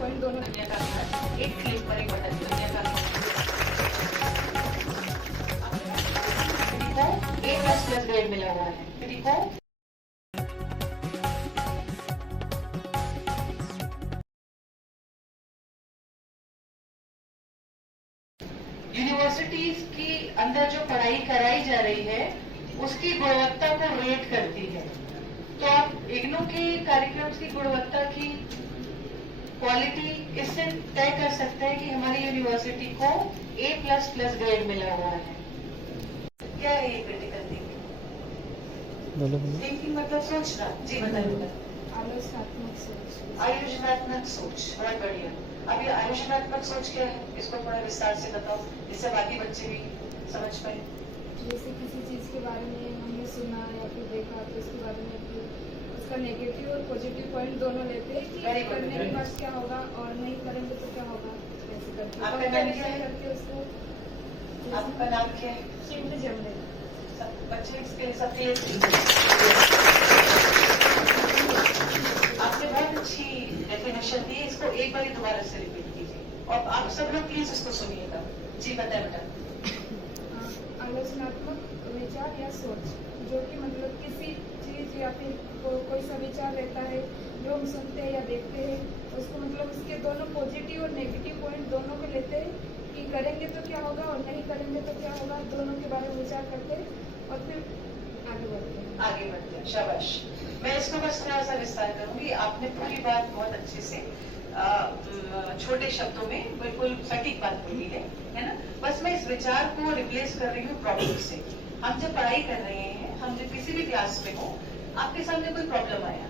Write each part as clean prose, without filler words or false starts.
Point दोनों दुनिया का है, एक क्लिक पर एक बटन दुनिया का A++ ग्रेड मिला हुआ है। ठीक है, यूनिवर्सिटीज के अंदर जो पढ़ाई कराई जा रही है उसकी गुणवत्ता को रेट करती है। तो आप इग्नू के कार्यक्रम की गुणवत्ता की क्वालिटी इससे तय कर सकते हैं कि हमारी यूनिवर्सिटी को A++ ग्रेड मिला हुआ है। क्या है ये क्रिटिकल थिंकिंग? थिंकिंग मतलब सोचना। जी बताइए। आलोचनात्मक सोच। आयोजनात्मक सोच, बहुत बढ़िया। अब ये आयोजनात्मक सोच क्या है, इसको थोड़ा विस्तार से बताओ, जिससे बाकी बच्चे भी समझ पाए। जैसे किसी चीज के बारे में हमने सुना या फिर देखा तो उसके बारे में फिर उसका नेगेटिव और पॉजिटिव पॉइंट दोनों लेते हैं कि करने के बाद क्या होगा और नहीं करेंगे तो क्या होगा, ऐसे करके आपका नाम क्या है? करके उसको। आपका नाम क्या है? शिमले जमले। सब बच्चे इसके सबके आपने बहुत अच्छी डेफिनेशन दी, इसको एक बार दोबारा से रिपीट कीजिए और आप सब लोग प्लीज उसको सुनिएगा। जी बताए बेटा। आलोचनात्मक विचार या सोच, जो कि मतलब किसी चीज या फिर कोई सा विचार रहता है जो हम सुनते हैं या देखते हैं, उसको मतलब उसके दोनों पॉजिटिव और नेगेटिव पॉइंट दोनों में लेते हैं कि करेंगे तो क्या होगा और नहीं करेंगे तो क्या होगा, दोनों के बारे में विचार करते हैं और फिर आगे बढ़ते हैं। आगे बढ़ते हैं, शाबाश। मैं इसको बस थोड़ा सा विस्तार करूंगी। आपने पूरी बात बहुत अच्छे से छोटे शब्दों में बिल्कुल सटीक बात बोली है ना। बस मैं इस विचार को रिप्लेस कर रही हूँ प्रॉब्लम से। हम जब पढ़ाई कर रहे हैं, हम जब किसी भी क्लास में हो, आपके सामने कोई प्रॉब्लम आया,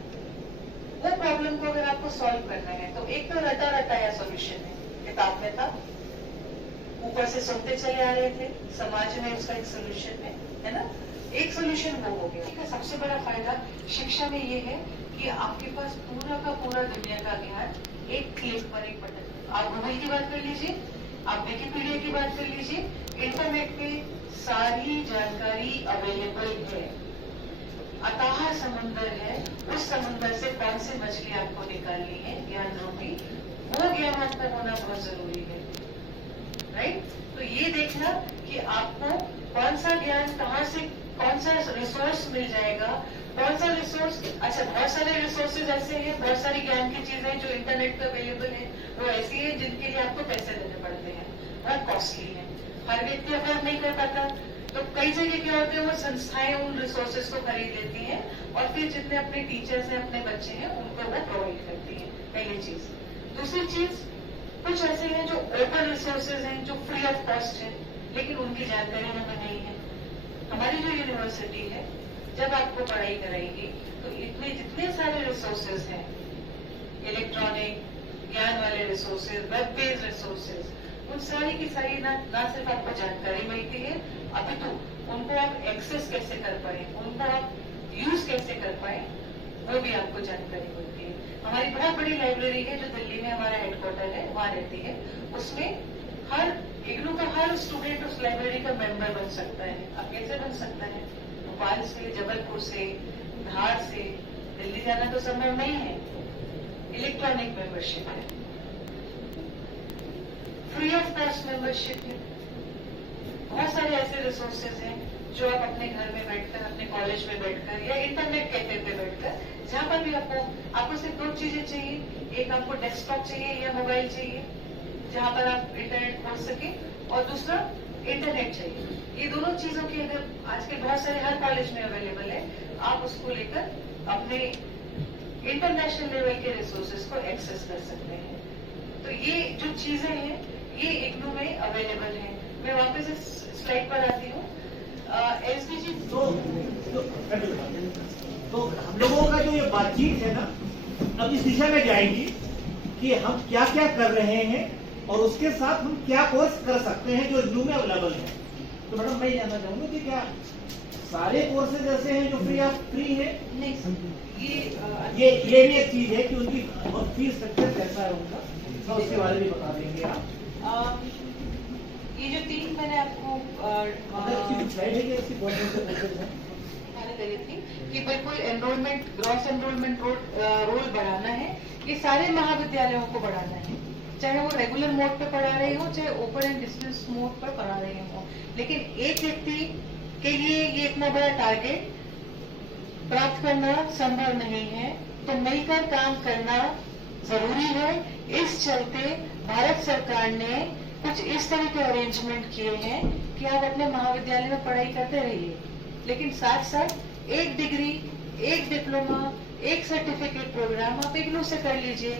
वो प्रॉब्लम को अगर आपको सॉल्व करना है तो एक तो रटा रटाया सॉल्यूशन है, किताब में था, ऊपर से सुनते चले आ रहे थे, समाज में उसका एक सोल्यूशन है ना। एक सोल्यूशन वो हो गया। ठीक है, सबसे बड़ा फायदा शिक्षा में ये है कि आपके पास पूरा का पूरा दुनिया का ज्ञान एक क्लिक पर, एक बटन। आप गूगल की बात कर लीजिए, आप विकिपीडिया की बात कर लीजिए, इंटरनेट पे सारी जानकारी अवेलेबल है। अथाह समुंदर है, उस समुंदर से कौन सी मछली आपको निकालनी है ज्ञान रूपी, वो ज्ञान आप तक होना बहुत जरूरी है। राइट? तो ये देखना कि आपको कौन सा ज्ञान कहाँ से, कौन सा रिसोर्स मिल जाएगा, कौन सा रिसोर्स। अच्छा, बहुत सारे रिसोर्सेज ऐसे हैं, बहुत सारी ज्ञान की चीजें जो इंटरनेट पे अवेलेबल है, वो ऐसी है जिनके लिए आपको पैसे देने पड़ते हैं, बहुत कॉस्टली है, हर व्यक्ति अफोर्ड नहीं कर पाता। तो कई जगह क्या होते हैं, वो संस्थाएं उन रिसोर्सेज को खरीद लेती हैं और फिर जितने अपने टीचर्स हैं, अपने बच्चे हैं, उनको वो प्रोवाइड करती है। पहली चीज। दूसरी चीज, कुछ ऐसे हैं जो ओपन रिसोर्सेज हैं, जो फ्री ऑफ कॉस्ट है, लेकिन उनकी जानकारी हमें नहीं है। हमारी जो यूनिवर्सिटी है, जब आपको पढ़ाई कराएगी तो इतने जितने सारे रिसोर्सेज हैं, इलेक्ट्रॉनिक ज्ञान वाले रिसोर्सेज, वेब बेस्ड रिसोर्सेज, उन सारी की सारी ना सिर्फ आपको जानकारी मिलती है, अपितु उनको आप एक्सेस कैसे कर पाए, उनको आप यूज कैसे कर पाए, वो भी आपको जानकारी मिलती है। हमारी बहुत बड़ी लाइब्रेरी है जो दिल्ली में हमारा हेडक्वार्टर है, वहां रहती है। उसमें हर इग्नू का हर स्टूडेंट उस लाइब्रेरी का मेंबर बन सकता है। अब कैसे बन सकता है? भोपाल से, जबलपुर से, धार से दिल्ली जाना तो संभव नहीं है। इलेक्ट्रॉनिक मेंबरशिप है, फ्री ऑफ कॉस्ट मेंबरशिप है। बहुत सारे ऐसे रिसोर्सेज हैं जो आप अपने घर में बैठकर, अपने कॉलेज में बैठकर या इंटरनेट कैफे पे बैठकर, जहां पर भी आपको सिर्फ दो चीजें चाहिए, एक आपको डेस्कटॉप चाहिए या मोबाइल चाहिए जहां पर आप इंटरनेट खोल सके, और दूसरा इंटरनेट चाहिए। ये दोनों चीजों की अगर आजकल बहुत सारे हर कॉलेज में अवेलेबल है, आप उसको लेकर अपने इंटरनेशनल लेवल के रिसोर्सेज को एक्सेस कर सकते हैं। तो ये जो चीजें हैं, ये इग्नू में अवेलेबल है। मैं वापस इस स्लाइड पर आती हूँ। एसडीजी तो हम लोगों का जो ये बातचीत है ना, अब इस दिशा में जाएगी कि हम क्या क्या कर रहे हैं और उसके साथ हम क्या कोर्स कर सकते हैं जो इग्नू में अवेलेबल है। तो मैडम मैं जानना चाहूंगा कि क्या सारे कोर्सेज ऐसे हैं जो फ्री है? नहीं, ये भी एक चीज है कि उनकी फीस स्ट्रक्चर कैसा है उनका, तो उसके बारे में बता देंगे आप। ये जो 3 मैंने आपको दिखाने लगी थी कि बिल्कुल एनरोलमेंट, ग्रॉस एनरोलमेंट रोल बढ़ाना है, कि सारे महाविद्यालयों को बढ़ाना है, चाहे वो रेगुलर मोड पे पढ़ा रहे हो, चाहे ओपन एंड डिस्टेंस मोड पर पढ़ा रहे हो। लेकिन एक व्यक्ति के लिए ये इतना बड़ा टारगेट प्राप्त करना संभव नहीं है, तो मिलकर काम करना जरूरी है। इस चलते भारत सरकार ने कुछ इस तरह के अरेंजमेंट किए हैं कि आप अपने महाविद्यालय में पढ़ाई करते रहिए, लेकिन साथ साथ एक डिग्री, एक डिप्लोमा, एक सर्टिफिकेट प्रोग्राम आप इग्नू से कर लीजिए।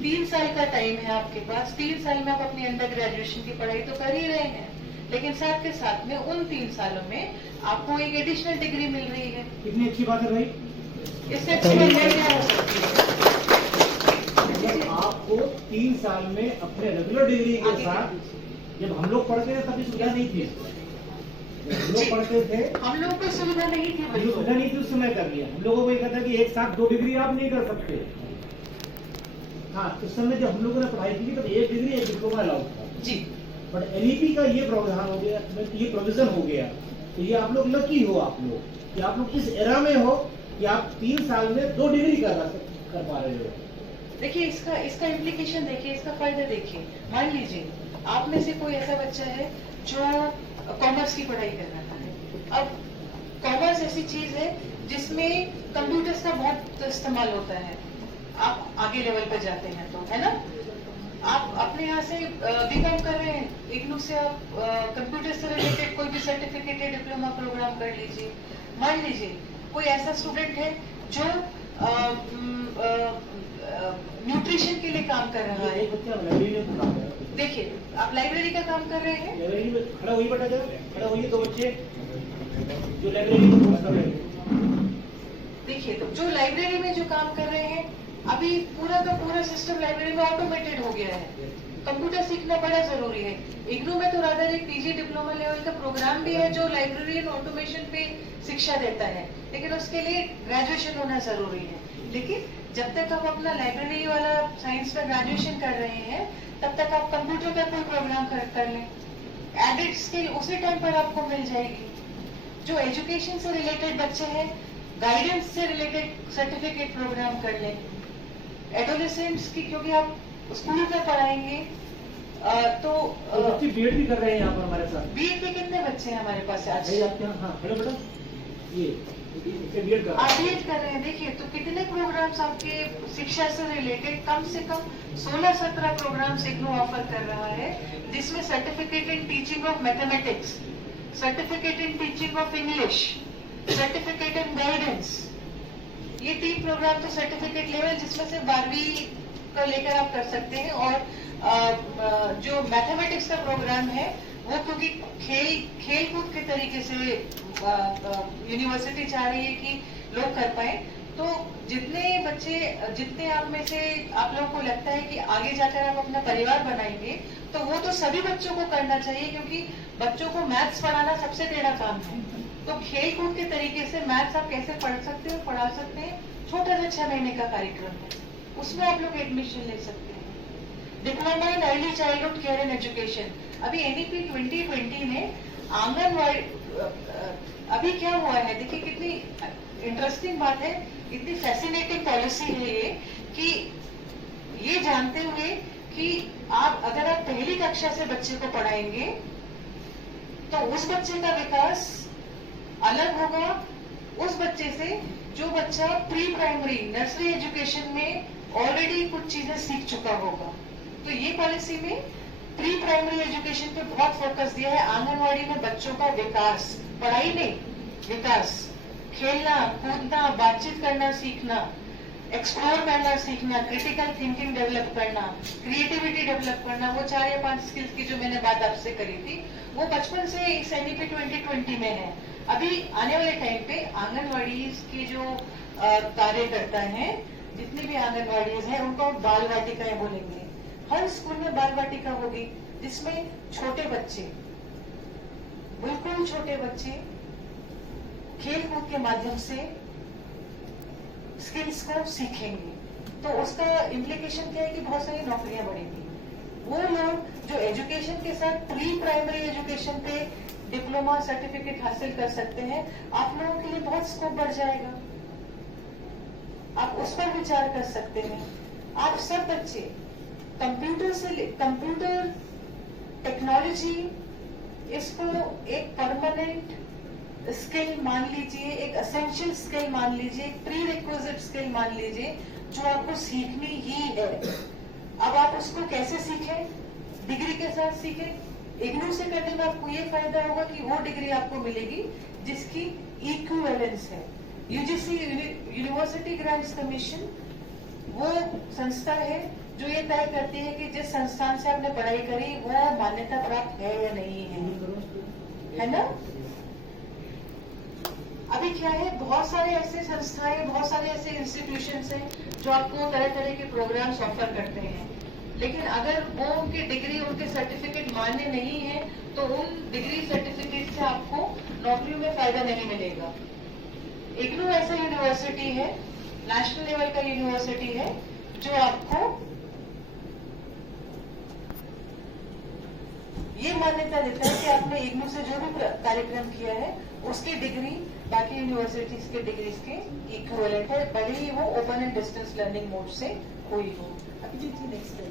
3 साल का टाइम है आपके पास, 3 साल में आप अपनी अंडर ग्रेजुएशन की पढ़ाई तो कर ही रहे हैं, लेकिन साथ के साथ में उन 3 सालों में आपको एक एडिशनल डिग्री मिल रही है। कितनी अच्छी बात है भाई। इससे अच्छी बात क्या हो सकती है? आपको 3 साल में अपने रेगुलर डिग्री के साथ, जब हम लोग पढ़ते थे तभी सुविधा नहीं थी, हम लोग पढ़ते थे, हम लोग को सुविधा नहीं थी, हम लोग सुविधा नहीं थी, उस समय कर लिया। हम लोगों को ये कहता कि एक साथ 2 डिग्री आप नहीं कर सकते। हाँ, उस समय जब हम लोगों ने पढ़ाई की तब 1 डिग्री 1 डिप्लोमा अलाउड था जी। बट एनईपी का ये प्रावधान हो गया, ये प्रोविजन हो गया, तो ये आप लोग लकी हो, आप लोग कि आप लोग इस एरा में हो कि आप 3 साल में 2 डिग्री कर पा रहे हो। देखिए इसका इम्प्लीकेशन देखिए, इसका फायदा देखिए। मान लीजिए आप में से कोई ऐसा बच्चा है जो कॉमर्स की पढ़ाई कर रहा है। अब कॉमर्स ऐसी चीज है जिसमें कंप्यूटर्स का बहुत इस्तेमाल होता है। आप आगे लेवल पे जाते हैं तो, है ना, आप अपने यहाँ से बीकॉम कर रहे हैं, इग्नू से आप कंप्यूटर से रिलेटेड कोई भी सर्टिफिकेट या डिप्लोमा प्रोग्राम कर लीजिए। मान लीजिए कोई ऐसा स्टूडेंट है जो न्यूट्रिशन के लिए काम कर रहा है। देखिए आप लाइब्रेरी का काम कर रहे हैं, लाइब्रेरी में खड़ा होइए बेटा, जरा खड़ा होइए। 2 बच्चे जो लाइब्रेरी में काम कर रहे हैं, देखिए तो जो लाइब्रेरी में जो काम कर रहे हैं, अभी पूरा का पूरा सिस्टम लाइब्रेरी में ऑटोमेटेड हो गया है। कंप्यूटर सीखना बड़ा जरूरी है। इग्नू में तो रादर एक पीजी डिप्लोमा लेवल का प्रोग्राम भी है जो लाइब्रेरी एंड ऑटोमेशन पे शिक्षा देता है, लेकिन उसके लिए ग्रेजुएशन होना जरूरी है। लेकिन जब तक आप अपना लाइब्रेरी वाला साइंस में ग्रेजुएशन कर रहे हैं, तब तक आप कंप्यूटर का कोई प्रोग्राम कर लें, एडिट स्किल उसी टाइम पर आपको मिल जाएगी। जो एजुकेशन से रिलेटेड बच्चे हैं, गाइडेंस से रिलेटेड सर्टिफिकेट प्रोग्राम कर लें। एडोलेसेंट्स की, क्योंकि आप स्कूल में पढ़ाएंगे तो बच्चे बीएड भी कर रहे हैं यहाँ पर हमारे साथ। बीएड के कितने बच्चे हैं हमारे पास आज? आपके यहाँ? हाँ, हेलो बेटा, ये बीएड कर आप बीएड कर रहे हैं। देखिए तो कितने प्रोग्राम्स आपके शिक्षा से रिलेटेड, कम से कम 16-17 प्रोग्राम्स इग्नू ऑफर कर रहा है, जिसमें certificate in teaching of mathematics, certificate in teaching of English, certificate in guidance. ये 3 प्रोग्राम तो सर्टिफिकेट लेवल, जिसमें से 12वीं को लेकर आप कर सकते हैं। और जो मैथमेटिक्स का प्रोग्राम है वो क्योंकि खेल कूद के तरीके से यूनिवर्सिटी चाह रही है कि लोग कर पाए, तो जितने आप में से आप लोगों को लगता है कि आगे जाकर आप अपना परिवार बनाएंगे, तो वो तो सभी बच्चों को करना चाहिए, क्योंकि बच्चों को मैथ्स पढ़ाना सबसे टेढ़ा काम है। तो खेल कूद के तरीके से मैथ्स आप कैसे पढ़ सकते हो, पढ़ा सकते हैं। छोटा सा 6 महीने का कार्यक्रम है, उसमें आप लोग एडमिशन ले सकते हैं। Diploma in early childhood care and education, अभी एनईपी 2020 ने आंगनवाड़ी, अभी क्या हुआ है देखिए, कितनी इंटरेस्टिंग बात है, इतनी फैसिनेटिंग पॉलिसी है ये, कि ये जानते हुए कि अगर आप पहली कक्षा से बच्चे को पढ़ाएंगे तो उस बच्चे का विकास अलग होगा उस बच्चे से जो बच्चा प्री प्राइमरी नर्सरी एजुकेशन में ऑलरेडी कुछ चीजें सीख चुका होगा। तो ये पॉलिसी में प्री प्राइमरी एजुकेशन पे बहुत फोकस दिया है। आंगनवाड़ी में बच्चों का विकास, पढ़ाई नहीं, विकास, खेलना कूदना, बातचीत करना सीखना, एक्सप्लोर करना सीखना, क्रिटिकल थिंकिंग डेवलप करना, क्रिएटिविटी डेवलप करना, वो 4 या 5 स्किल्स की जो मैंने बात आपसे करी थी, वो बचपन से इस एनईपी 2020 में है। अभी आने वाले टाइम पे आंगनवाड़ी के जो कार्यकर्ता हैं, जितने भी आंगनवाड़ीज हैं, उनको बाल वाटिकाएं बोलेंगे। हर स्कूल में बाल वाटिका होगी, जिसमें छोटे बच्चे, बिल्कुल छोटे बच्चे खेल कूद के माध्यम से स्किल्स को सीखेंगे। तो उसका इम्प्लीकेशन क्या है कि बहुत सारी नौकरियां बढ़ेंगी। वो लोग जो एजुकेशन के साथ प्री प्राइमरी एजुकेशन पे डिप्लोमा सर्टिफिकेट हासिल कर सकते हैं, आप लोगों के लिए बहुत स्कोप बढ़ जाएगा। आप उस पर विचार कर सकते हैं। आप सब बच्चे कंप्यूटर टेक्नोलॉजी इसको एक परमानेंट स्किल मान लीजिए, एक एसेंशियल स्किल मान लीजिए, एक प्री रिक्विजिट स्किल मान लीजिए, जो आपको सीखनी ही है। अब आप उसको कैसे सीखें? डिग्री के साथ सीखें। इग्नू से करने में आपको ये फायदा होगा कि वो डिग्री आपको मिलेगी जिसकी इक्विवेलेंस है। यूजीसी यूनिवर्सिटी ग्रांट्स कमीशन वो संस्था है जो ये तय करती है कि जिस संस्थान से आपने पढ़ाई करी वो मान्यता प्राप्त है या नहीं है ना? अभी क्या है, बहुत सारे ऐसे संस्थाएं, बहुत सारे ऐसे इंस्टीट्यूशंस हैं जो आपको तरह तरह के प्रोग्राम्स ऑफर करते हैं, लेकिन अगर वो उनकी डिग्री, उनके सर्टिफिकेट मान्य नहीं है तो उन डिग्री सर्टिफिकेट से आपको नौकरियों में फायदा नहीं मिलेगा। इग्नू ऐसा यूनिवर्सिटी है, नेशनल लेवल का यूनिवर्सिटी है, जो आपको ये मान्यता देता है कि आपने इग्नू से जो भी कार्यक्रम किया है उसकी डिग्री बाकी यूनिवर्सिटीज के डिग्रीज के इक्विवेलेंट है, भले ही वो open and distance learning mode से हुई हो। अभी नेक्स्ट